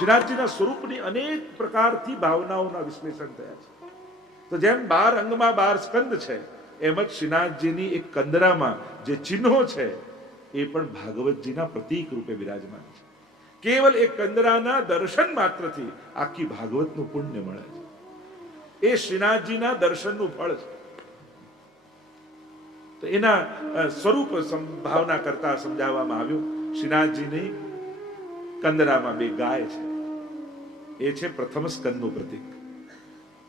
શ્રીનાથજીના સ્વરૂપની અનેક પ્રકારથી ભાવનાઓના વિશ્લેષણ થયા છે. તો જેમ 12 અંગમાં 12 સ્કંદ છે, એમ જ શ્રીનાથજીની એક કંદરામાં જે ચિહ્નો છે એ પણ ભાગવતજીના પ્રતીક રૂપે વિરાજમાન છે. કેવલ એક કંદરાના દર્શન માત્રથી આખી ભાગવતનું પુણ્ય મળે છે. એ શ્રીનાથજીના દર્શનનું ફળ છે. તો એના સ્વરૂપ ભાવના કરતા સમજાવવામાં આવ્યું. શ્રીનાથજીની કંદરામાં 2 ગાય છે. એ છે પ્રથમ સ્કંદનું પ્રતીક,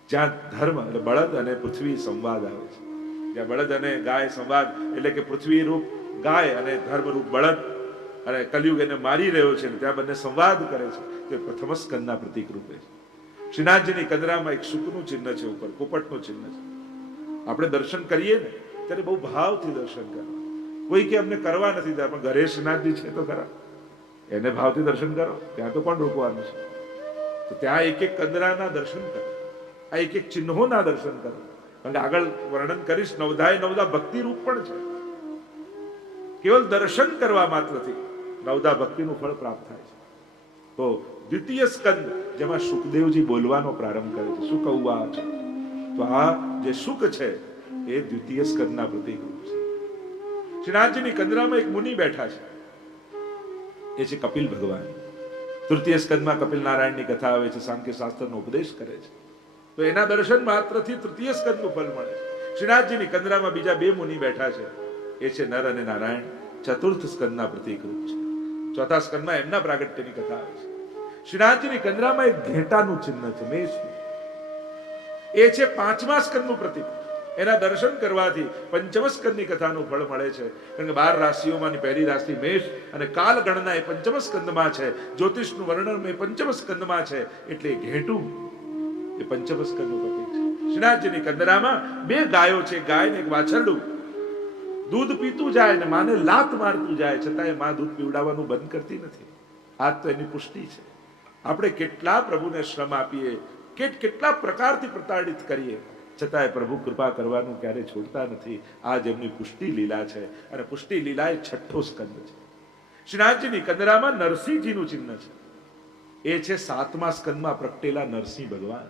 જ્યાં ધર્મ એટલે બળદ અને પૃથ્વી સંવાદ આવે છે. જ્યાં બળદ અને ગાય સંવાદ એટલે કે પૃથ્વી રૂપ ગાય અને ધર્મ રૂપ બળદ અને કલયુગ એને મારી રહ્યો છે, ત્યાં બંને સંવાદ કરે છે. તે પ્રથમ સ્કંદના પ્રતીક રૂપે છે. શ્રીનાથજીની કંદરામાં એક શુકનું ચિહ્ન છે, ઉપર પોપટનું ચિહ્ન છે. આપણે દર્શન કરીએ ને ત્યારે બહુ ભાવથી દર્શન કરવા. કોઈ કે અમને કરવા નથી દેતા, પણ ઘરે શ્રીનાથજી છે તો ખરા, એને ભાવથી દર્શન કરો. ત્યાં તો કોણ રોકવાનું છે? તો ત્યાં એક એક કંદરાના દર્શન કરો, આ એક એક ચિહ્નોના દર્શન કરો. કારણ કે આગળ વર્ણન કરીશ, નવધાએ નવદા ભક્તિ રૂપ પણ છે. કેવલ દર્શન કરવા માત્રથી નવદા ભક્તિનું ફળ પ્રાપ્ત થાય છે. તો દ્વિતીય સ્કંદ, જેમાં સુખદેવજી બોલવાનો પ્રારંભ કરે છે, સુખ ઉવા છે. તો આ જે સુખ છે એ દ્વિતીય સ્કંદના પ્રતીક રૂપ છે. શ્રીનાથજીની કંદરામાં એક મુનિ બેઠા છે, એ છે કપિલ ભગવાન. તૃતીય સ્કંદમાં કપિલ નારાયણની કથા આવે છે, સાંખ્ય શાસ્ત્રનો ઉપદેશ કરે છે. તો એના દર્શન માત્રથી તૃતીય સ્કંદનું ફળ મળે છે. શ્રીનાથજીની કંદરામાં બીજા 2 મુનિ બેઠા છે, એ છે નર અને નારાયણ. ચતુર્થ સ્કંદના પ્રતીક રૂપ છે. ચોથા સ્કંદમાં એમના પ્રાગટ્યની કથા આવે છે. શ્રીનાથજીની કંદરામાં એક ઘેટાનું ચિહ્ન છે, મેષનું. એ છે 5મા સ્કંદનું પ્રતીક. એના દર્શન કરવાથી પંચમ સ્કંદની કથાનું ફળ મળે છે. કારણ કે 12 રાશિઓમાંની પહેલી રાશિ મેષ અને કાલ ગણના એ પંચમ સ્કંદમાં છે. જ્યોતિષનું વર્ણન એ પંચમ સ્કંદમાં છે. એટલે ઘેટું એ પંચમ સ્કંદનું પ્રતીક છે. શ્રીનાથજીની કંદરામાં 2 ગાયો છે, ગાય ને એક વાછરડું. દૂધ પીતું જાય ને માને લાત મારતું જાય, છતાંય માં દૂધ પીવડાવવાનું બંધ કરતી નથી. આ તો એની પુષ્ટિ છે. આપણે કેટલા પ્રભુને શ્રમ આપીએ, કેટલા પ્રકારથી પ્રતાડિત કરીએ, છતાંય પ્રભુ કૃપા કરવાનું ક્યારે છોડતા નથી. આ જ એમની પુષ્ટિ લીલા છે. અને પુષ્ટિ લીલા એ 6ઠ્ઠો સ્કંદ છે. શ્રીનાથજીની કંદરામાં નરસિંહજીનું ચિહ્ન છે. એ છે 7મા સ્કંદમાં પ્રગટેલા નરસિંહ ભગવાન.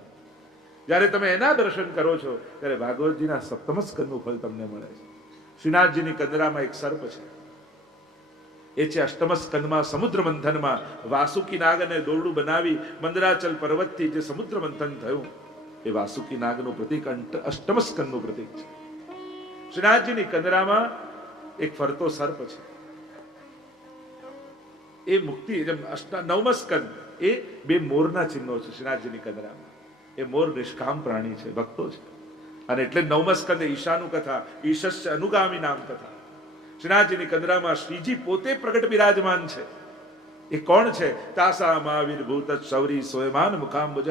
જ્યારે તમે એના દર્શન કરો છો ત્યારે ભાગવતજીના 7મ સ્કંદનું ફળ તમને મળે છે. શ્રીનાથજીની કંદરામાં એક સર્પ છે. એ છે 8મ સ્કંદમાં સમુદ્ર મંથનમાં વાસુકી નાગને દોરડું બનાવી મંદરાચલ પર્વતથી જે સમુદ્ર મંથન થયું, એ વાસુકી નાગનું પ્રતીક 8મ સ્કંદનું પ્રતીક છે. શ્રીનાથજીની કંદરામાં એક ફરતો સર્પ છે. એ મુક્તિ, જેમ 9મ સ્કંદ એ 2 મોરના ચિહ્નો છે. શ્રીનાથજીની કંદરામાં એ મોર નિષ્કામ પ્રાણી છે, ભક્તો છે. અને એટલે 9મ સ્કંદ ઈશાનું કથા, ઈશસ્ય અનુગામી નામ કથા. શ્રીનાથજીની કંદરામાં શ્રીજી પોતે પ્રગટ બિરાજમાન છે. એ કોણ છે? તાસામાવિર્ભૂત શૌરી સોયમાન મુખાંબુજ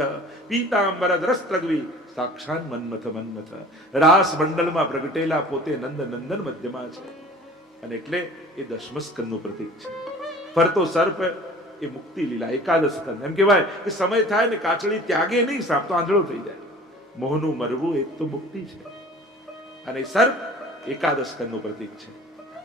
પીતાંબર દ્રસ્ત્રગ્વી સાક્ષાત મન્મથ મન્મથ. રાસ મંડળમાં પ્રગટેલા પોતે નંદ નંદન મધ્યમાં છે. અને એટલે એ 10મ સ્કંદનું પ્રતીક છે. ફરતો સર્પ એ મુક્તિ લીલા, એકાદશ સ્કંદ. એમ કહેવાય કે સમય થાય ને કાચળી ત્યાગે નહીં, સાપ તો આંધળો થઈ જાય. મોહનું મરવું એ તો મુક્તિ છે. અને સર્પ એકાદશ સ્કંદનું પ્રતીક છે.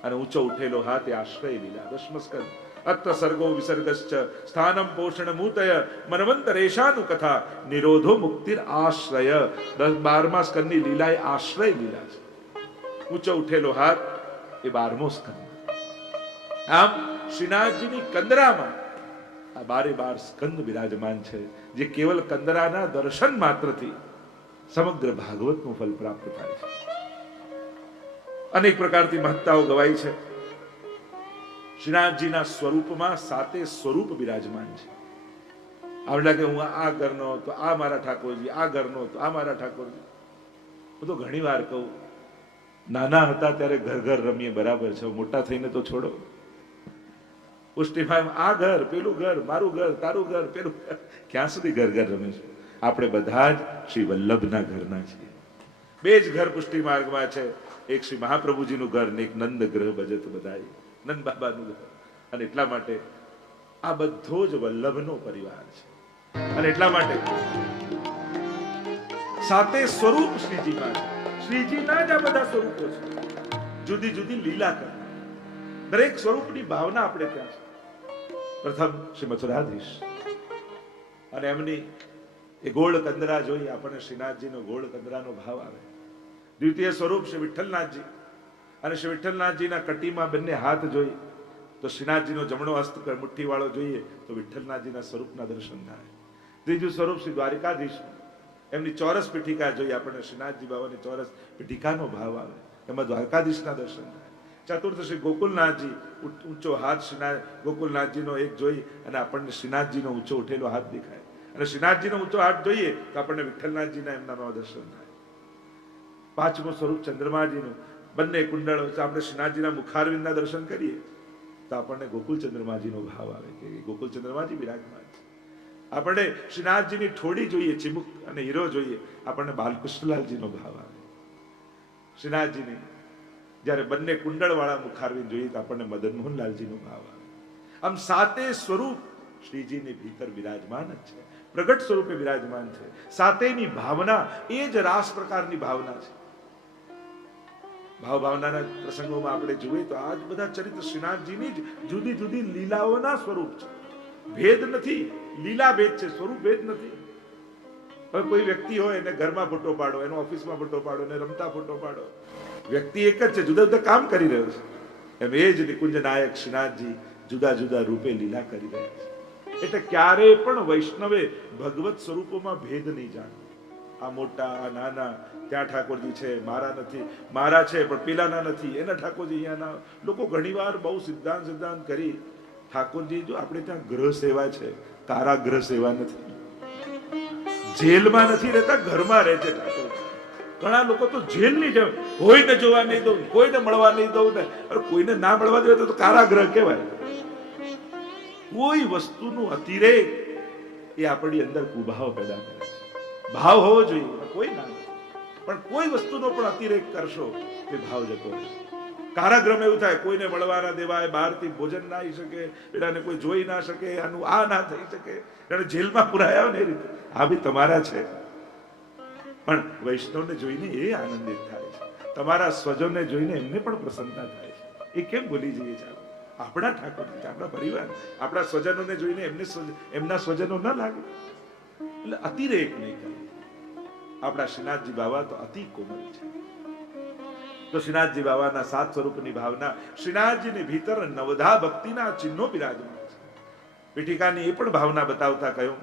અને ઊંચો ઉઠેલો હાથ એ આશ્રય લીલા, 10મ સ્કંદ. અત્ર સર્ગો વિસર્ગશ્ચ સ્થાનમ પોષણ મૂતય મનવંતરેશાનું કથા નિરોધો મુક્તિર આશ્રય. 12મા સ્કંદની લીલા એ આશ્રય લીલા છે. ઊંચો ઉઠેલો હાથ એ 12મો સ્કંદ. આમ શ્રીનાથજીની કંદરામાં આ 12 સ્કંદ બિરાજમાન છે, જે કેવલ કંદરાના દર્શન માત્રથી સમગ્ર ભાગવતનું ફલ પ્રાપ્ત થાય છે. અનેક પ્રકારથી મહત્તાઓ ગવાઈ છે. શ્રીનાથજીના સ્વરૂપમાં 7 સ્વરૂપ બિરાજમાન છે. આવડા કે હું આ ઘરનો તો આ મારા ઠાકોરજી, આ ઘરનો તો આ મારા ઠાકોરજી. હું તો ઘણી વાર કહું, નાના હતા ત્યારે ઘર ઘર રમીએ, બરાબર છે. મોટા થઈને તો છોડો. પુષ્ટિભાઈ આ ઘર, પેલું ઘર, મારું ઘર, તારું ઘર, પેલું ઘર, ક્યાં સુધી ઘર ઘર રમીશું? આપણે બધા જ શ્રી વલ્લભના ઘરના છીએ. 2 જ ઘર પુષ્ટિ માર્ગમાં છે. એક શ્રી મહાપ્રભુજીનું ઘર ને એક નંદ ગ્રહ ભજત બધાય, નંદ બાબાનું ઘર. અને એટલા માટે આ બધો જ વલ્લભનો પરિવાર છે. અને એટલા માટે 7 સ્વરૂપ શ્રીજીમાં છે. શ્રીજીના જ આ બધા સ્વરૂપો છે. જુદી જુદી લીલા કરતા દરેક સ્વરૂપની ભાવના આપણે ત્યાં છે. પ્રથમ શ્રી મથુરાધીશ, અને એમની એ ગોળ કંદરા જોઈ આપણને શ્રીનાથજીનો ગોળ કંદરાનો ભાવ આવે. દ્વિતીય સ્વરૂપ શ્રી વિઠ્ઠલનાથજી, અને શ્રી વિઠ્ઠલનાથજીના કટીમાં બંને હાથ જોઈ તો શ્રીનાથજીનો જમણો હસ્ત મુઠ્ઠી વાળો જોઈએ તો વિઠ્ઠલનાથજીના સ્વરૂપના દર્શન થાય. ત્રીજું સ્વરૂપ શ્રી દ્વારિકાધીશ, એમની ચોરસ પીઠિકા જોઈ આપણને શ્રીનાથજી બાબાની ચોરસ પીઠિકાનો ભાવ આવે, એમાં દ્વારકાધીશના દર્શન થાય. ચતુર્થ શ્રી ગોકુલનાથજી, ઊંચો હાથ શ્રીનાથ ગોકુલનાથજીનો એક જોઈ અને આપણને શ્રીનાથજીનો ઊંચો ઉઠેલો હાથ દેખાય, અને શ્રીનાથજીનો ઊંચો હાથ જોઈએ તો આપણને વિઠ્ઠલનાથજીના એમના દર્શન થાય. પાંચમું સ્વરૂપ ચંદ્રમાજીનું, બંને કુંડળો, આપણે શ્રીનાથજીના મુખારવિંદના દર્શન કરીએ તો આપણને ગોકુલ ચંદ્રમાજીનો ભાવ આવે કે ગોકુલ ચંદ્રમાજી વિરાજમાન છે. આપણે શ્રીનાથજીની ઠોડી જોઈએ, ચિમુક અને હીરો જોઈએ, આપણને બાલકૃષ્ણલાલજીનો ભાવ આવે. શ્રીનાથજીની જ્યારે બંને કુંડળ વાળા મુખારવિંદ જોઈએ તો આપણને મદન મોહનલાલજીનો ભાવ આવે. આમ સાતે સ્વરૂપ શ્રીજીની ભીતર વિરાજમાન જ છે, પ્રગટ સ્વરૂપે વિરાજમાન છે. સાતેની ભાવના એ જ રાસ પ્રકારની ભાવના છે. ભાવ ભાવનાના પ્રસંગોમાં આપણે જોઈએ તો આ જ બધા ચરિત્ર શ્રીનાથજીની જ જુદી જુદી લીલાઓના સ્વરૂપ છે. ભેદ નથી, લીલા ભેદ છે, સ્વરૂપ ભેદ નથી. હવે કોઈ વ્યક્તિ હોય એને ઘરમાં ફોટો પાડો, એનો ઓફિસમાં ફોટો પાડો, એને રમતા ફોટો પાડો, વ્યક્તિ એક જ છે, જુદા જુદા કામ કરી રહ્યો છે. એમ એ જ નિકુંજ નાયક શ્રીનાથજી જુદા જુદા રૂપે લીલા કરી રહ્યા છે. એટલે ક્યારેય પણ વૈષ્ણવે ભગવત સ્વરૂપોમાં ભેદ નહીં જાણવો. આ મોટા, આ નાના, ત્યાં ઠાકોરજી છે, મારા નથી, મારા છે પણ પેલાના નથી, એના ઠાકોરજી અહીંયાના. લોકો ઘણીવાર બહુ સિદ્ધાંત કરી ઠાકોરજી, જો આપણે ત્યાં ગ્રહ સેવા છે, કારાગ્રહ સેવા નથી, જેલમાં નથી રહેતા, ઘરમાં રહે છે ઠાકોર. ઘણા લોકો તો જેલની જેમ, કોઈને જોવા નહીં દઉં, કોઈને મળવા નહીં દઉં ને, કોઈને ના મળવા દે તો કારાગ્રહ કહેવાય. કોઈ વસ્તુનું અતિરેક એ આપણી અંદર કુભાવ પેદા કરે છે. ભાવ હોવો જોઈએ, કોઈ ના, પણ કોઈ વસ્તુનો પણ અતિરેક કરશો તે ભાવ જતો રહેશે. કારાગ્રહ એવું થાય, કોઈને મળવા ના દેવાય, બહારથી ભોજન ના આવી શકે, પેલાને કોઈ જોઈ ના શકે, આનું આ ના થઈ શકે, એને જેલમાં પુરાયા ને એ રીતે. આ બી તમારા છે, પણ વૈષ્ણવને જોઈને એ આનંદિત થાય છે, તમારા સ્વજનને જોઈને એમને પણ પ્રસન્નતા થાય છે. એ કેમ ભૂલી જઈએ છીએ? આપણા ઠાકોરજી છે, આપણા પરિવાર, આપણા સ્વજનોને જોઈને એમના સ્વજનો ન લાગે. એટલે અતિરેક નહીં કરે. આપણા શ્રીનાથજી બાબા તો અતિ કોમલ છે. તો શ્રીનાથજી બાબાના સાત સ્વરૂપની ભાવના, શ્રીનાથજીની ભીતર નવધા ભક્તિના ચિહ્નો બિરાજમાન છે. પીઠિકાની એ પણ ભાવના બતાવતા કહ્યું,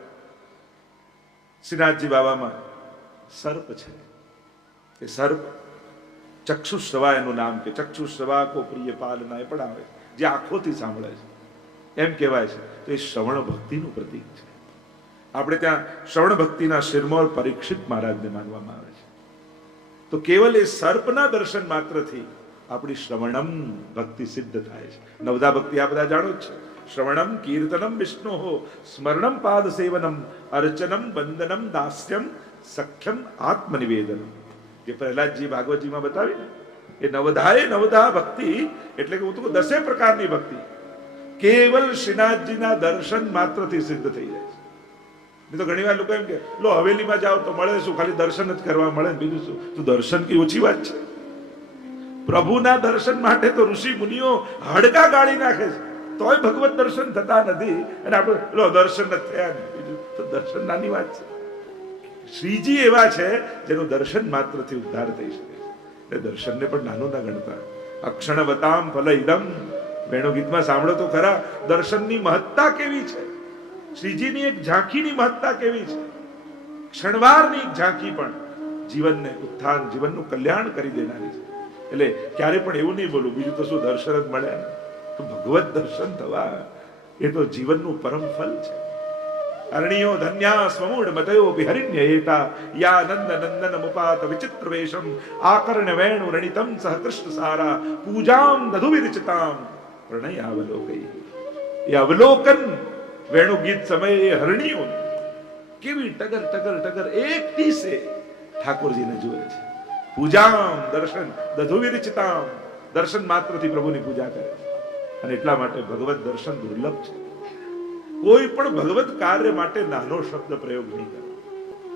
શ્રીનાથજી બાબામાં સર્પ છે. એ સર્પ ચક્ષુશ્રવા એનું નામ, કે ચક્ષુશ્રવા કો પ્રિય પાલના, એ પણ આવે, જે આંખોથી સાંભળે છે એમ કહેવાય છે. તો એ શ્રવણ ભક્તિનું પ્રતીક છે. આપણે ત્યાં શ્રવણ ભક્તિના શિરમોર પરીક્ષિત મહારાજને માનવામાં આવે છે. તો કેવલ એ સર્પના દર્શન માત્રથી આપણી શ્રવણમ ભક્તિ સિદ્ધ થાય છે. નવધા ભક્તિ આ બધા જાણો જ છે. શ્રવણમ કીર્તનમ વિષ્ણુ, સ્મરણમ પાદ સેવનમ, અર્ચનમ વંદનમ દાસ્યમ, સખ્યમ આત્મનિવેદનમ. જે પ્રહલાદજી ભાગવતજીમાં બતાવી ને, એ નવધા ભક્તિ એટલે કે હું તો 10 પ્રકારની ભક્તિ કેવલ શ્રીનાથજીના દર્શન માત્રથી સિદ્ધ થઈ જાય છે. નહીં તો ઘણી વાર લોકો એમ કે લો હવેલીમાં જાઓ તો મળે શું, ખાલી દર્શન જ કરવા મળે, બીજું શું? તો દર્શન કઈ ઓછી વાત છે? પ્રભુના દર્શન માટે તો ઋષિ મુનિઓ હાડકા ગાળી નાખે છે, તોય ભગવત દર્શન થતા નથી. અને આપણે લો દર્શન નથી થયા, બીજું તો દર્શન નાની વાત છે. શ્રીજી એવા છે જેનું દર્શન માત્રથી ઉદ્ધાર થઈ શકે છે. એટલે દર્શનને પણ નાનું ના ગણતા. અક્ષણવતામ ફલ ઇદમ, વેણુ ગીતમાં સાંભળો તો ખરા, દર્શનની મહત્તા કેવી છે, શ્રીજીની એક ઝાંખીની મહત્તા કેવી છે. ક્ષણવારની એક ઝાંખી પણ જીવનને ઉત્થાન, જીવનનું કલ્યાણ કરી દેનારી છે. એટલે ક્યારે પણ એવું નહીં બોલું બીજું તો શું, દર્શન જ મળે ને, તો ભગવત દર્શન થવા એ તો જીવનનું પરમ ફલ છે. અરણ્યો ધન્યા સ્વમૂઢ મતયો વિહરિણ્ય એતા, યા નંદ નંદન મુપાત વિચિત્ર વેશમ, આકર્ણ વેણુ રણિતમ સહ કૃષ્ણ સારા, પૂજામ દધુ વિરચતામ પ્રણય અવલોકઈ. એ અવલોકન વેણુ ગીત સમયે હરણીઓ કેવી ટગર ટગર ટગર એક તીસે ઠાકોરજીને જુએ છે. પૂજામ દર્શન દધુ વિરચતામ, દર્શન માત્રથી પ્રભુની પૂજા કરે છે. અને એટલા માટે ભગવત દર્શન દુર્લભ છે. કોઈ પણ ભગવત કાર્ય માટે નાનો શબ્દ પ્રયોગ નહીં કરો,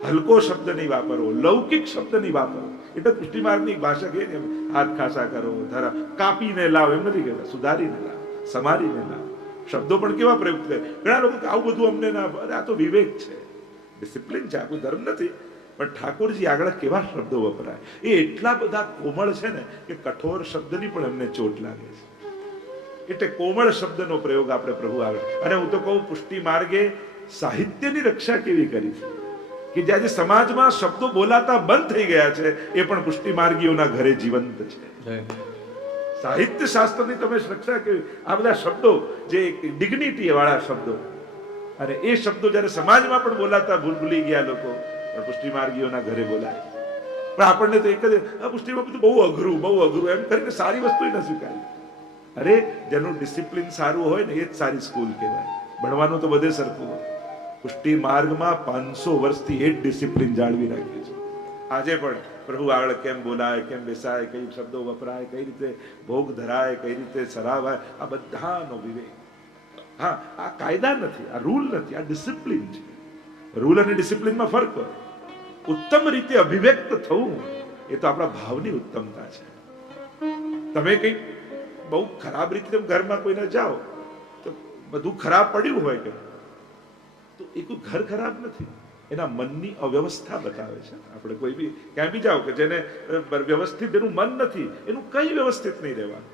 હલકો શબ્દ નહીં વાપરવો, લૌકિક શબ્દ નહીં વાપરવો. એટલે પુષ્ટિમાર્ગની ભાષા કહે ને, હાથ ખાસા કરો, ધરા કાપીને લાવ એમ નથી કહેતા, સુધારીને લાવ, સમારીને લાવ. શબ્દો પણ કેવા પ્રયુક્ત કરે. ઘણા લોકો આવું બધું અમને ના, આ તો વિવેક છે. ડિસિપ્લિન છે, આ કોઈ ધર્મ નથી. પણ ઠાકોરજી આગળ કેવા શબ્દો વપરાય, એ એટલા બધા કોમળ છે ને કે કઠોર શબ્દની પણ એમને ચોટ લાગે છે. એટલે કોમળ શબ્દનો પ્રયોગ આપણે પ્રભુ આગળ. અને હું તો કહું, પુષ્ટિ માર્ગે સાહિત્યની રક્ષા કેવી કરી છે કે આજે સમાજમાં શબ્દો બોલાતા બંધ થઈ ગયા છે, એ પણ પુષ્ટિ માર્ગીઓના ઘરે જીવંત છે. સાહિત્ય શાસ્ત્રની તમે રક્ષા કેવી, આ બધા શબ્દો જે ડિગ્નિટી વાળા શબ્દો, અને એ શબ્દો જ્યારે સમાજમાં પણ બોલાતા ભૂલી ગયા લોકો, પણ પુષ્ટિ માર્ગીઓના ઘરે બોલાય. પણ આપણને તો એક જ, આ પુષ્ટિમાં બધું બહુ અઘરું એમ કરીને સારી વસ્તુ ન સ્વીકારી. અરે, જેનું ડિસિપ્લિન સારું હોય ને એ જ સારી સ્કૂલ કહેવાય. ભણવાનું તો બધે સરખું હોય. પુષ્ટિ માર્ગમાં 500 વર્ષથી એ જ ડિસિપ્લિન જાળવી રાખ્યું છે. આજે પણ પ્રભુ આગળ કેમ બોલાય, કેમ બેસાય, કઈ શબ્દો વપરાય, કઈ રીતે ભોગ ધરાય, કઈ રીતે સરાવાય, આ બધાનો વિવેક. હા, આ કાયદા નથી, આ રૂલ નથી, આ ડિસિપ્લિન છે. રૂલ અને ડિસિપ્લિનમાં ફરક હોય. ઉત્તમ રીતે અભિવ્યક્ત થવું એ તો આપણા ભાવની ઉત્તમતા છે. તમે કંઈક બહુ ખરાબ રીતે ઘરમાં કોઈને જાઓ તો બધું ખરાબ પડ્યું હોય કે તો એ કોઈ ઘર ખરાબ નથી, એના મનની અવ્યવસ્થા બતાવે છે. આપણે કોઈ બી ક્યાં બી જાઓ કે જેને વ્યવસ્થિત જેનું મન નથી, એનું કઈ વ્યવસ્થિત નહીં રહેવાનું,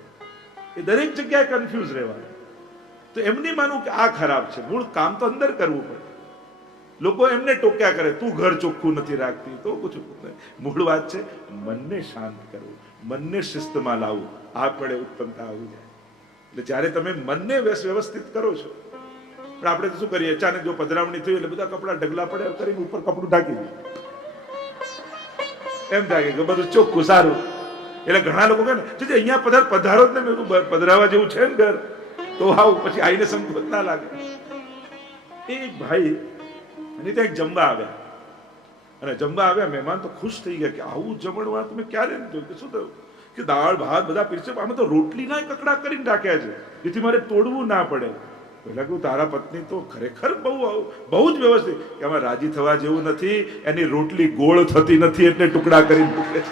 એ દરેક જગ્યાએ કન્ફ્યુઝ રહેવાનું. તો એમ નહીં માનવું કે આ ખરાબ છે, મૂળ કામ તો અંદર કરવું પડે. લોકો એમને ટોક્યા કરે, તું ઘર ચોખ્ખું નથી રાખતી, તો પૂછું. મૂળ વાત છે મનને શાંત કરવું, મનને શિસ્તમાં લાવવું, આ પડે ઉત્તમતા આવી જાય. એટલે જ્યારે તમે મનને વ્યવસ્થિત કરો છો, પણ આપણે શું કરીએ, અચાનક જો પધરામણી થઈ એટલે બધા કપડા ઢગલા પડે કરીને ઉપર કપડું ઢાંકી દે, એમ થાય કે બધું ચોખ્ખું સારું. એટલે ઘણા લોકો કહે ને, અહીંયા પધારો જ ને, પધરાવા જેવું છે ને ઘર, તો આવું. પછી આઈને સંકોચ ના લાગે. એ ભાઈ અને ત્યાં જમવા આવ્યા, અને જમવા આવ્યા મહેમાન તો ખુશ થઈ ગયા કે આવું જમણવાર તમે ક્યારે જોયું. કે શું થયું કે દાળ ભાત બધા પીરસે, આમાં તો રોટલી ના કકડા કરીને રાખ્યા છે જેથી મારે તોડવું ના પડે. પેલા કહું, તારા પત્ની તો ખરેખર બહુ જ વ્યવસ્થિત, કે આમાં રાજી થવા જેવું નથી, એની રોટલી ગોળ થતી નથી એટલે ટુકડા કરીને મૂકે છે,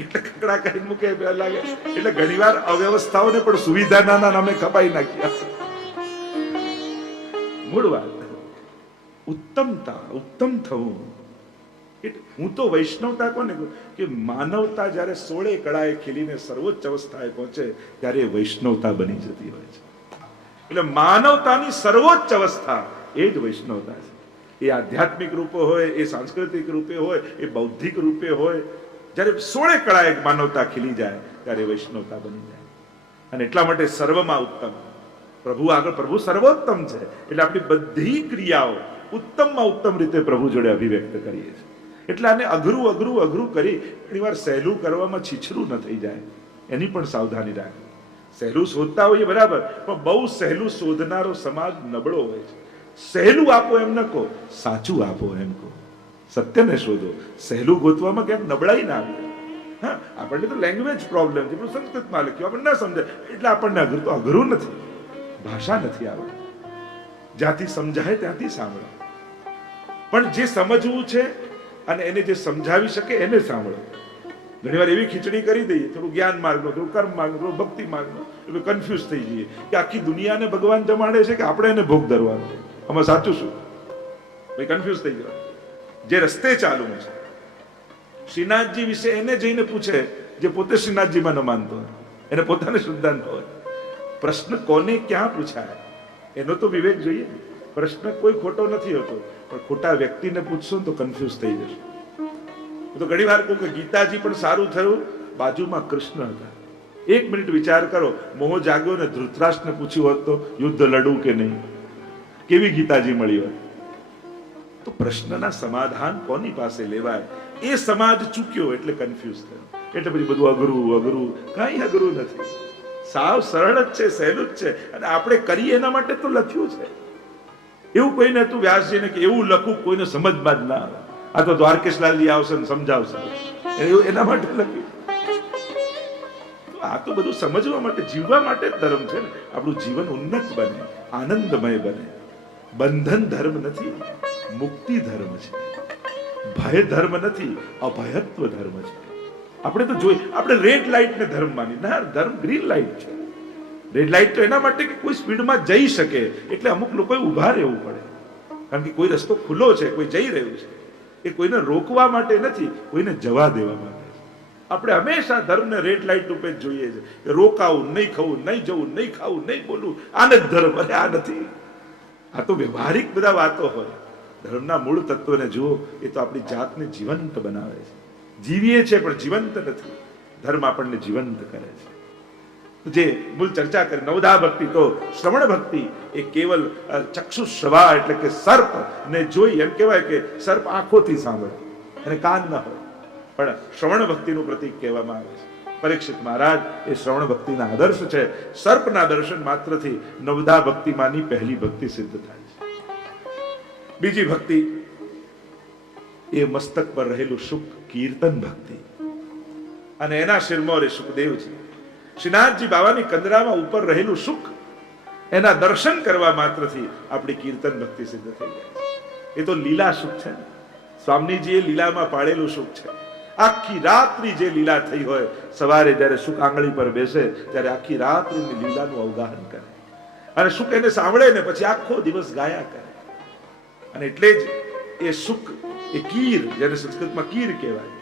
એટલે કકડા કરીને મૂકે લાગે. એટલે ઘણીવાર અવ્યવસ્થાઓને પણ સુવિધાના નામે કપાઈ નાખ્યા. મૂળ વાત ઉત્તમતા, ઉત્તમ થવું. હું તો વૈષ્ણવતા કોને કહું કે માનવતા જ્યારે 16 કળાએ ખીલીને સર્વોચ્ચ અવસ્થાએ પહોંચે ત્યારે વૈષ્ણવતા બની જતી હોય છે. એટલે માનવતાની સર્વોચ્ચ અવસ્થા એ જ વૈષ્ણવતા છે. એ આધ્યાત્મિક રૂપે હોય, એ સાંસ્કૃતિક રૂપે હોય, એ બૌદ્ધિક રૂપે હોય, જ્યારે 16 કળાએ માનવતા ખીલી જાય ત્યારે વૈષ્ણવતા બની જાય. અને એટલા માટે સર્વમાં ઉત્તમ પ્રભુ આગળ, પ્રભુ સર્વોત્તમ છે. એટલે આપણી બધી ક્રિયાઓ ઉત્તમમાં ઉત્તમ રીતે પ્રભુ જોડે અભિવ્યક્ત કરીએ છીએ. એટલે આને અઘરું કરી ઘણીવાર સહેલું કરવામાં છીછરું ન થઈ જાય, એની પણ સાવધાની રાખવી. સહેલું શોધતા હોઈએ બરાબર, પણ બહુ સહેલું શોધનારો સમાજ નબળો હોય છે. સહેલું આપો એમ ન કહો, સાચું આપો એમ કહો. સત્યને શોધો, સહેલું ગોતવામાં ક્યાંક નબળાઈ ના આવે. હા, આપણને તો લેંગ્વેજ પ્રોબ્લેમ છે, પણ સંસ્કૃતમાં લખ્યું આપણને ન સમજાય એટલે આપણને અઘરું નથી. ભાષા નથી આવડતી, જ્યાંથી સમજાય ત્યાંથી સાંભળો. પણ જે સમજવું છે અને એને જે સમજાવી શકે એને સાંભળો. ઘણીવાર એવી ખીચડી કરી દઈએ, થોડું જ્ઞાન માર્ગનો, થોડું કર્મ માર્ગનો, થોડું ભક્તિ માર્ગનો, એટલે કન્ફ્યુઝ થઈ જઈએ કે આખી દુનિયાને ભગવાન જમાડે છે કે આપણે એને ભોગ ધરવાનો છે, આમાં સાચું શું? ભાઈ કન્ફ્યુઝ થઈ ગયો. જે રસ્તે ચાલુ છે, શ્રીનાથજી વિશે એને જઈને પૂછે જે પોતે શ્રીનાથજીમાં ન માનતો હોય, એને પોતાને શુદ્ધાન ન હોય. પ્રશ્ન કોને ક્યાં પૂછાય એનો તો વિવેક જોઈએ. પ્રશ્ન કોઈ ખોટો નથી હોતો, પણ ખોટા વ્યક્તિને પૂછશો તો કન્ફ્યુઝ થઈ જશે. તો ઘણી વાર કહું કે ગીતાજી પણ સારું થયું, બાજુમાં કૃષ્ણ હતા. 1 મિનિટ વિચાર કરો, મોહ જાગ્યો ને ધૃતરાષ્ટ્રને પૂછ્યું હોત તો યુદ્ધ લડવું કે નહીં, કેવી ગીતાજી મળી હોત? તો પ્રશ્નના સમાધાન કોની પાસે લેવાય એ સમાજ ચૂક્યો એટલે કન્ફ્યુઝ થયો. એટલે પછી બધું અઘરું, કઈ અઘરું નથી, સાવ સરળ જ છે, સહેલું જ છે. અને આપણે કરીએ એના માટે તો લખ્યું છે. એવું કોઈને હતું વ્યાસજીને કે એવું લખું કોઈને સમજમાં જ ના આવે, આ તો દ્વારકેશલાલજી આવશે ને સમજાવશે, એના માટે લખ્યું. આ તો બધું સમજવા માટે, જીવવા માટે જ ધર્મ છે ને. આપણું જીવન ઉન્નત બને, આનંદમય બને. બંધન ધર્મ નથી, મુક્તિ ધર્મ છે. ભય ધર્મ નથી, અભયત્વ ધર્મ છે. આપણે તો જોઈએ, આપણે રેડ લાઇટ ને ધર્મ માની, ના, ધર્મ ગ્રીન લાઇટ છે. રેડ લાઇટ તો એના માટે કે કોઈ સ્પીડમાં જઈ શકે એટલે અમુક લોકોએ ઊભા રહેવું પડે. કારણ કે કોઈ રસ્તો ખુલ્લો છે, કોઈ જઈ રહ્યું છે, એ કોઈને રોકવા માટે નથી, કોઈને જવા દેવા માટે. આપણે હંમેશા ધર્મને રેડ લાઇટ રૂપે જ જોઈએ છે કે રોકાવું, નહીં ખાવું, નહીં જવું, નહીં ખાવું, નહીં બોલવું, આને જ ધર્મ. અરે આ નથી, આ તો વ્યવહારિક બધા વાતો હોય. ધર્મના મૂળ તત્વને જુઓ, એ તો આપણી જાતને જીવંત બનાવે છે. જીવીએ છે પણ જીવંત નથી. ધર્મ આપણને જીવંત કરે છે. જે મૂળ ચર્ચા કરી નવધા ભક્તિ, તો શ્રવણ ભક્તિ એ કેવલ ચક્ષુશ્રવા એટલે કે સર્પ ને જોઈ, એમ કહેવાય કે સર્પ આંખોથી સાંભળે અને કાન ન હોય, પણ શ્રવણ ભક્તિનું પ્રતીક કહેવામાં આવે છે. પરીક્ષિત મહારાજ એ શ્રવણ ભક્તિના આદર્શ છે. સર્પના દર્શન માત્રથી નવધા ભક્તિમાંની પહેલી ભક્તિ સિદ્ધ થાય છે. બીજી ભક્તિ એ મસ્તક પર રહેલું સુખ, કીર્તન ભક્તિ, અને એના શિરમોર એ સુખદેવજી. શ્રીનાથજી બાવાની કંદરામાં ઉપર રહેલું સુખ, એના દર્શન કરવા માત્રથી આપણી કીર્તન ભક્તિ સિદ્ધ થઈ જાય છે. એ તો લીલા સુખ છે. સ્વામીજીએ લીલામાં પાડેલું સુખ છે. આખી રાત્રિ જે લીલા થઈ હોય, સવારે જ્યારે સુખ આંગળી પર બેસે ત્યારે આખી રાત્રિની લીલાનું અવગાહન કરે, અને સુખ એને સાંભળે ને પછી આખો દિવસ ગાયા કરે. અને એટલે જ એ સુખ, એ કીર, જેને સંસ્કૃતમાં કીર કહેવાય,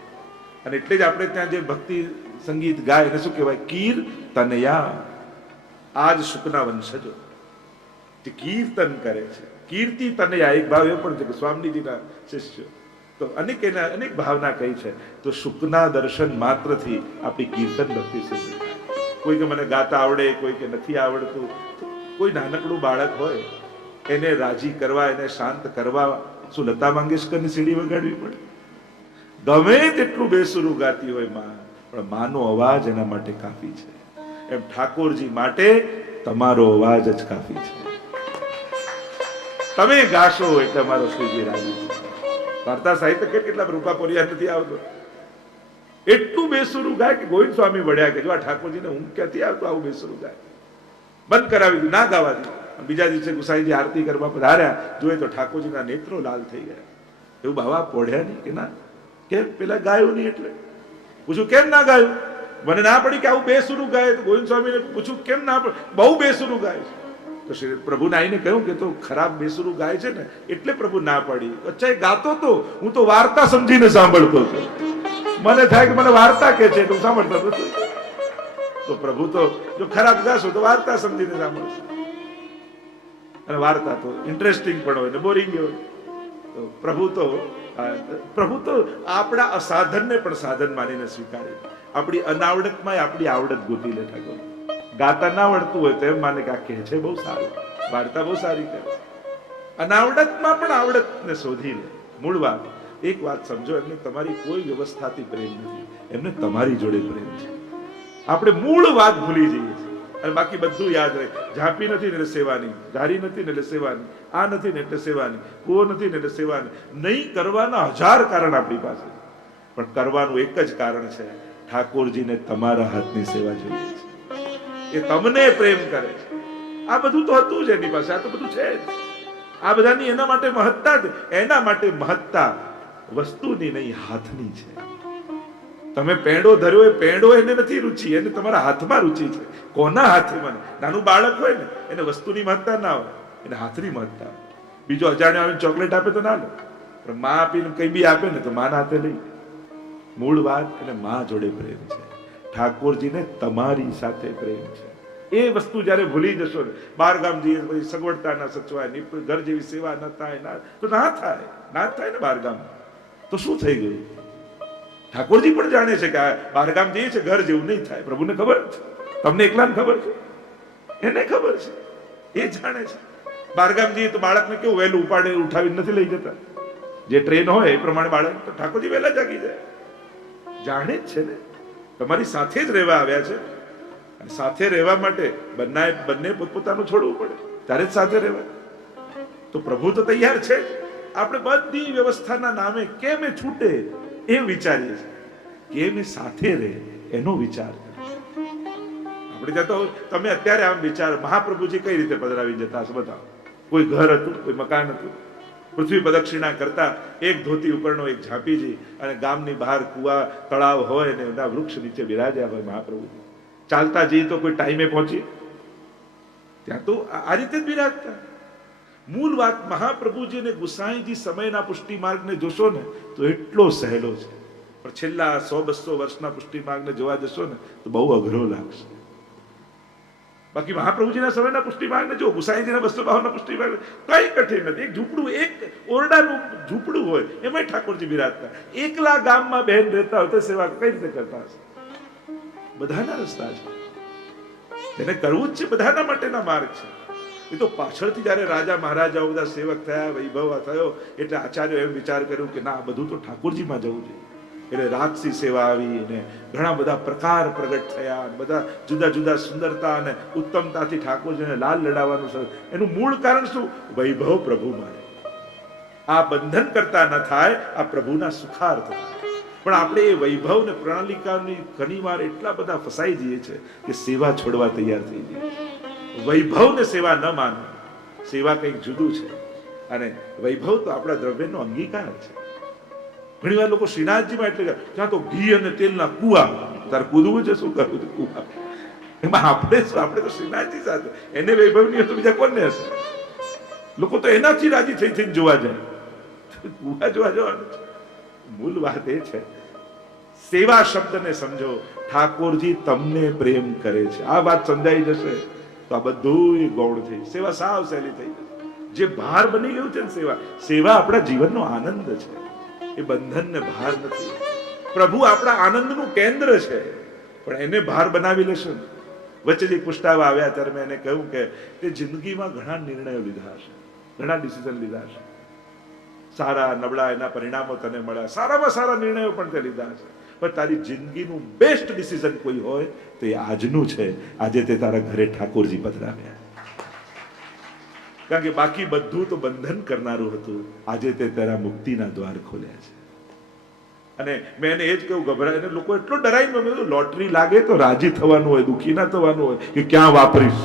અને એટલે જ આપણે ત્યાં જે ભક્તિ સંગીત ગાય એને શું કહેવાય? કીર તનયા. આજ સુખના વંશજો જે કીર્તન કરે છે, કીર્તિ તનયા. એક ભાવ એ પણ છે કે સ્વામીજીના શિષ્યો તો અનેક ભાવના કહી છે. તો સુખના દર્શન માત્રથી આપણી કીર્તન ભક્તિ સિદ્ધ થાય. કોઈ કે મને ગાતા આવડે, કોઈ કે નથી આવડતું. કોઈ નાનકડું બાળક હોય, એને રાજી કરવા, એને શાંત કરવા શું લતા મંગેશકરની સીડી વગાડવી પડે? ગમે તેટલું બેસુરું ગાતી હોય માં, પણ માનો અવાજ એના માટે કાફી છે. એમ ઠાકોરજી માટે તમારો અવાજ જ કાફી છે. તમે ગાશો એટલે અમારો શ્રીજી રાજી છે. વાર્તા સાહિત્ય કેટલા રૂપા પોરિયા નથી આવતો, એટલું બેસુરું ગાય કે ગોવિંદ સ્વામી વળ્યા કે જો આ ઠાકોરજીને ઊંઘ ક્યાંથી આવતો, આવું બેસુરું ગાય. બંધ કરાવી દીધું, ના ગાવા દીધું. બીજા દિવસે ગુસાઈજી આરતી કરવા પધાર્યા, જોઈએ તો ઠાકોરજીના નેત્રો લાલ થઈ ગયા. એવું બાવા પોઢ્યા નહીં કે ના, કેમ પેલા ગાયું નહીં એટલે પૂછું કેમ ના ગાયું? મને ના પડી કે આવું બેસુરું ગાય. તો ગોવિંદ સ્વામીને પૂછું કેમ ના પડી? બહુ બેસુરું ગાય છે. તો શ્રી પ્રભુને આવીને કહ્યું કે તો ખરાબ બેસુરું ગાય છે ને એટલે પ્રભુ ના પડી. અચ્છા, એ ગાતો તો, હું તો વાર્તા સમજીને સાંભળતો હતો. મને થાય કે મને વાર્તા કે છે, હું સાંભળતો હતો. તો પ્રભુ તો જો ખરાબ ગાશો તો વાર્તા સમજીને સાંભળશે, અને વાર્તા તો ઇન્ટરેસ્ટિંગ પણ હોય ને બોરિંગ હોય. તો પ્રભુ તો આપણા અસાધનને પણ સાધન માનીને સ્વીકારે. આપણી અનાવડતમાં આપણી આવડત ગોતી લે ઠાકોર. ગાતા ના આવડતું હોય તો એમ માને કે આ કહે છે બહુ સારું, વાર્તા બહુ સારી કરે છે. અનાવડતમાં પણ આવડતને શોધી લે. મૂળ વાત, એક વાત સમજો, એમને તમારી કોઈ વ્યવસ્થાથી પ્રેમ નથી, એમને તમારી જોડે પ્રેમ છે. આપણે મૂળ વાત ભૂલી જઈએ છીએ, અને બાકી બધું યાદ રહે. ઝાંપી નથી ને એટલે સેવાની, ધારી નથી ને એટલે સેવાની, આ નથી ને એટલે સેવાની, કૂવો નથી ને એટલે સેવાની. નહીં કરવાના 1000 કારણ આપણી પાસે, પણ કરવાનું એક જ કારણ છે, ઠાકોરજીને તમારા હાથની સેવા જોઈએ છે. એ તમને પ્રેમ કરે છે. આ બધું તો હતું જ એની પાસે, આ તો બધું છે જ. આ બધાની એના માટે મહત્તા જ, એના માટે મહત્તા વસ્તુની નહીં, હાથની છે. તમે પેંડો ધર્યો, એ પેંડો એને નથી રુચિ, એને તમારા હાથમાં રુચિ છે. કોના હાથમાં? નાનું બાળક હોય ને, એને વસ્તુની મહત્તા ના હોય, એને હાથની મહત્તા હોય. બીજો અજાણ્યો આવીને ચોકલેટ આપે તો ના લે, પણ માં આપીને કઈ બી આપે ને તો માના હાથે લઈ. મૂળ વાત, એને માં જોડે પ્રેમ છે. ઠાકોરજીને તમારી સાથે પ્રેમ છે. એ વસ્તુ જયારે ભૂલી જશો ને, બાર ગામ જઈએ પછી સગવડતા ના સચવાય, ઘર જેવી સેવા ન થાય, તો ના થાય ને. બાર ગામ તો શું થઈ ગયું? ઠાકોરજી પણ જાણે છે કે બાર ગામ જઈએ છે ઘર જેવું નહીં થાય. પ્રભુને ખબર છે, તમને એકલાને ખબર છે, એને ખબર છે, એ જાણે છે. બાર ગામ જઈએ તો બાળકને કેવું વહેલું ઉપાડે, ઉઠાવીને નથી લઈ જતા. જે ટ્રેન હોય એ પ્રમાણે બાળક, તો ઠાકોરજી વહેલા જાગી જાય. જાણે જ છે ને, તમારી સાથે જ રહેવા આવ્યા છે. અને સાથે રહેવા માટે બંને પોતપોતાનું છોડવું પડે, ત્યારે જ સાથે રહેવા. તો પ્રભુ તો તૈયાર છે. આપણે બધી વ્યવસ્થાના નામે કેમ એ છૂટે એ વિચારીએ છીએ, કેમ એ સાથે રહે એનો વિચાર. આપણે ત્યાં તો તમે અત્યારે આમ વિચાર, મહાપ્રભુજી કઈ રીતે પધરાવી જતા હશે બતાવો. કોઈ ઘર હતું, કોઈ મકાન હતું, પૃથ્વી પ્રદક્ષિણા કરતા, એક ધોતી ઉપરનો એક ઝાંપીજી, અને ગામની બહાર કુવા તળાવ હોય ને એના વૃક્ષ નીચે બિરાજ્યા હોય મહાપ્રભુજી. ચાલતા જઈએ તો કોઈ ટાઈમે પહોંચીએ, ત્યાં તો આ રીતે જ બિરાજતા. મૂળ વાત મહાપ્રભુજી અને ગુસાઈજી સમયના પુષ્ટિ માર્ગને જોશો ને તો એટલો સહેલો છે, પણ છેલ્લા 100-200 વર્ષના પુષ્ટિ માર્ગને જોવા જશો ને તો બહુ અઘરો લાગશે. બાકી મહાપ્રભુજીના સમયના પુષ્ટિ માર્ગને જો, ગુસાઈજીના 252ના પુષ્ટિ માર્ગ કઈ કઠિન નથી. એક ઝૂંપડું, એક ઓરડાનું ઝૂંપડું હોય, એમાં ઠાકોરજી બિરાજતા. એકલા ગામમાં બહેન રહેતા હોય તો સેવા કઈ રીતે કરતા હશે? બધાના રસ્તા છે, એને કરવું જ છે, બધાના માટેના માર્ગ છે. એ તો પાછળથી જયારે રાજા મહારાજાઓ બધા સેવક થયા, વૈભવ થયો, એટલે આચાર્યો એમ વિચાર કર્યું કે ના, બધું તો ઠાકોરજીમાં જવું જોઈએ. એટલે રાજસી સેવા આવી અને ઘણા બધા પ્રકાર પ્રગટ થયા, બધા જુદા જુદા સુંદરતા અને ઉત્તમતાથી ઠાકોરજીને લાલ લડાવવાનું શરૂ. એનું મૂળ કારણ શું? વૈભવ પ્રભુમાં. આ બંધન કરતા ન થાય, આ પ્રભુના સુખાર્થ થાય. પણ આપણે એ વૈભવ ને પ્રણાલિકાની ઘણી વાર એટલા બધા ફસાઈ જઈએ છે કે સેવા છોડવા તૈયાર થઈ જઈએ. વૈભવ ને સેવા ન માનવું, સેવા કંઈક જુદું છે, અને વૈભવ તો આપણા દ્રવ્યનો અંગીકાર છે. ઘણી વાર લોકો શ્રીનાથજીમાં એટલે ત્યાં તો ઘી અને તેલના કુવા, તારે કૂદવું છે, શું કરવું છે કુવા? એમાં આપણે તો શ્રીનાથજી સાથે, એને વૈભવ નહીં તો બીજા કોને હશે? લોકો તો એનાથી રાજી થઈ થઈને જોવા જાય, કુવા જોવા જવાનું છે. મૂળ વાત એ છે, સેવા શબ્દને સમજો. ઠાકોરજી તમને પ્રેમ કરે છે, આ વાત સમજાઈ જશે તો આ બધું ગૌણ થઈ, સેવા સાવ સહેલી થઈ જશે. જે ભાર બની ગયું છે ને સેવા આપણા જીવનનો આનંદ છે, એ બંધન ને ભાર નથી. પ્રભુ આપણા આનંદનું કેન્દ્ર છે, પણ એને ભાર બનાવી લેશો ને. વચ્ચે જે પુષ્ટાવા આવ્યા ત્યારે મેં એને કહ્યું કે તે જિંદગીમાં ઘણા નિર્ણયો લીધા હશે, ઘણા ડિસિઝન લીધા હશે, સારા નબળા એના પરિણામો તને મળ્યા, સારામાં સારા નિર્ણયો પણ તે લીધા હશે, પણ તારી જિંદગીનું બેસ્ટ ડિસિઝન કોઈ હોય તો એ આજનું છે. આજે તે તારા ઘરે ઠાકોરજી પધરાવ્યા, કારણ કે બાકી બધું તો બંધન કરનારું હતું. આજે તે તારા મુક્તિના દ્વાર ખોલ્યા છે. અને મેં એને એ જ કહ્યું, ગભરાય. એને લોકો એટલો ડરાઈને મેં કીધું, લોટરી લાગે તો રાજી થવાનું હોય, દુઃખી ના થવાનું હોય કે ક્યાં વાપરીશ.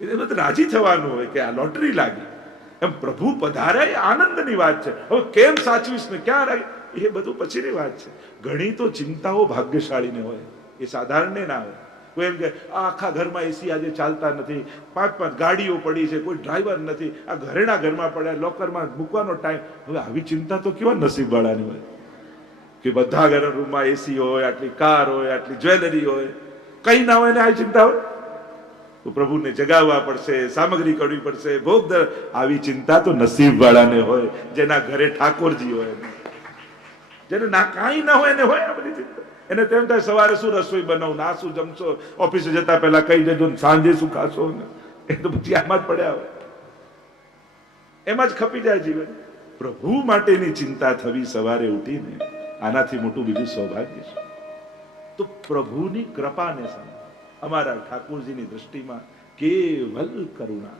એને બધું રાજી થવાનું હોય કે આ લોટરી લાગી. એમ પ્રભુ પધારે આનંદની વાત છે. હવે કેમ સાચવીશ ને ક્યાં રાખી, એ બધું પછીની વાત છે. ઘણી તો ચિંતાઓ ભાગ્યશાળીને હોય, એ સાધારણને ના હોય. કોઈ એમ કે આખા ઘરમાં એસી આજે ચાલતા નથી, 5-5 ગાડીઓ પડી છે, કોઈ ડ્રાઈવર નથી, આ ઘરેણા ઘરમાં પડ્યા, લોકરમાં મૂકવાનો ટાઈમ. હવે આવી ચિંતા તો કેવા નસીબ વાળાની હોય કે બધા ઘરના રૂમમાં એસી હોય, આટલી કાર હોય, આટલી જ્વેલરી હોય. કઈ ના હોય ને આવી ચિંતા હોય તો પ્રભુને જગાવવા પડશે, સામગ્રી કરવી પડશે, ભોગ. આવી ચિંતા તો નસીબ વાળાને હોય, જેના ઘરે ઠાકોરજી હોય. જેને ના કાંઈ ના હોય એને હોય આ બધી ચિંતા. એને તેમ થાય સવારે શું રસોઈ બનાવું, આ શું જમશો, ઓફિસે જતા પહેલા કહી દેજો, સાંજે શું ખાશો ને. એ તો પછી આમાં જ પડ્યા હોય, એમાં જ ખપી જાય જીવન. પ્રભુ માટેની ચિંતા થવી સવારે ઉઠીને, આનાથી મોટું બીજું સૌભાગ્ય છે. તો પ્રભુની કૃપાને સમજ. અમારા ઠાકોરજીની દ્રષ્ટિમાં કેવલ કરુણા.